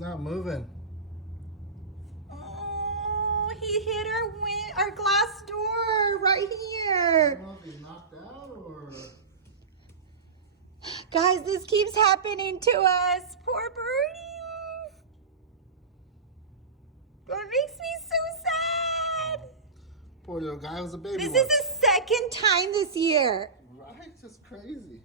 not moving. Oh, he hit our glass door right I here. don't know if he's knocked out or... Guys, this keeps happening to us. Poor birdie. That makes me so sad. Poor little guy was a baby This once. is the second time this year. Right? Just crazy.